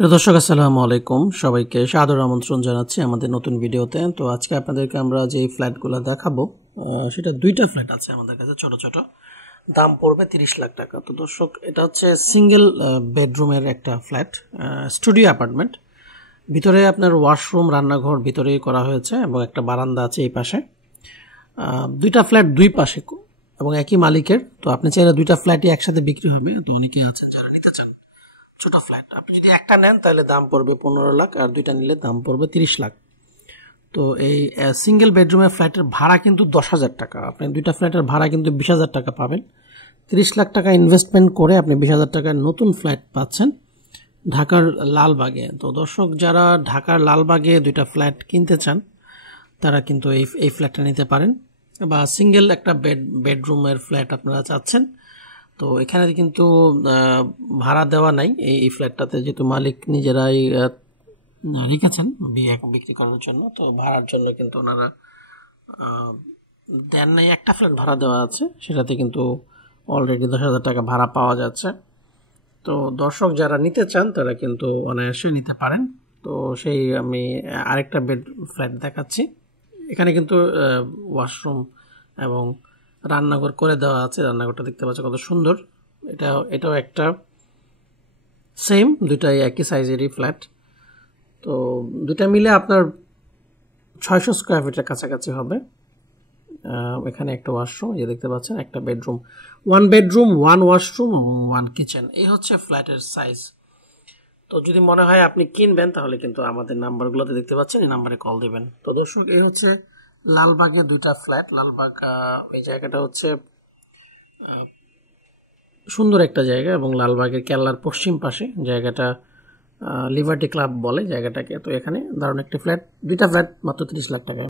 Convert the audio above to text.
প্রিয় দর্শক আসসালামু আলাইকুম, সবাইকে সাদর আমন্ত্রণ জানাচ্ছি আমাদের নতুন ভিডিওতে। তো আজকে আপনাদেরকে আমরা যে ফ্ল্যাটগুলো দেখাবো সেটা দুইটা ফ্ল্যাট আছে আমাদের কাছে, ছোট ছোট, দাম পড়বে 30 লাখ টাকা। তো দর্শক, এটা হচ্ছে সিঙ্গেল বেডরুমের একটা ফ্ল্যাট, স্টুডিও অ্যাপার্টমেন্ট। ভিতরে আপনার ওয়াশরুম, রান্নাঘর ভিতরেই করা হয়েছে এবং একটা বারান্দা আছে এই পাশে। দুইটা ফ্ল্যাট দুই পাশে এবং একই মালিকের। তো আপনি চাইলে দুইটা ফ্ল্যাটই একসাথে বিক্রি হবে। তো অনেকে আছেন যারা নিতে চান ছোট ফ্ল্যাট। আপনি যদি একটা নেন তাহলে দাম পড়বে 15 লাখ, আর দুইটা নিলে দাম পড়বে 30 লাখ। তো এই সিঙ্গেল বেডরুমের ফ্ল্যাটের ভাড়া কিন্তু 10,000 টাকা। আপনি দুইটা ফ্ল্যাটের ভাড়া কিন্তু 20,000 টাকা পাবেন। 30 লাখ টাকা ইনভেস্টমেন্ট করে আপনি 20,000 টাকার নতুন ফ্ল্যাট পাচ্ছেন ঢাকার লালবাগে। তো দর্শক, যারা ঢাকার লালবাগে দুইটা ফ্ল্যাট কিনতে চান তারা কিন্তু এই ফ্ল্যাটটা নিতে পারেন, বা সিঙ্গেল একটা বেডরুমের ফ্ল্যাট আপনারা চাচ্ছেন। তো এখানে কিন্তু ভাড়া দেওয়া নাই এই ফ্ল্যাটটাতে, যেহেতু মালিক নিজেরাই রেখেছেন বিক্রি করার জন্য। তো ভাড়ার জন্য কিন্তু ওনারা দেন নাই। একটা ফ্ল্যাট ভাড়া দেওয়া আছে, সেটাতে কিন্তু অলরেডি 10,000 টাকা ভাড়া পাওয়া যাচ্ছে। তো দর্শক, যারা নিতে চান তারা কিন্তু অনায়াসে নিতে পারেন। তো সেই আমি আরেকটা বেড ফ্ল্যাট দেখাচ্ছি। এখানে কিন্তু ওয়াশরুম এবং রান্নাঘর করে দেওয়া আছে। রান্নাঘরটা দেখতে পাচ্ছ কত সুন্দর। এটাও একটা সেম, দুটাই একই সাইজেরই ফ্ল্যাট। তো দুটা মিলে আপনার 600 স্কোয়ার ফিটের কাছাকাছি হবে। এখানে একটা ওয়াশরুম, এই দেখতে পাচ্ছেন, একটা বেডরুম, 1 বেডরুম 1 ওয়াশরুম এবং 1 কিচেন। এই হচ্ছে ফ্ল্যাটের সাইজ। তো যদি মনে হয় আপনি কিনবেন তাহলে কিন্তু আমাদের নাম্বারগুলোতে দেখতে পাচ্ছেন, এই নাম্বারে কল দিবেন। তো দর্শক, এই হচ্ছে লালবাগে দুইটা ফ্ল্যাট। লালবাগ এই জায়গাটা হচ্ছে সুন্দর একটা জায়গা, এবং লালবাগের কেল্লার পশ্চিম পাশে জায়গাটা লিবার্টি ক্লাব বলে জায়গাটাকে। তো এখানে দারুণ একটা ফ্ল্যাট, দুইটা ফ্ল্যাট মাত্র 30 লাখ টাকায়।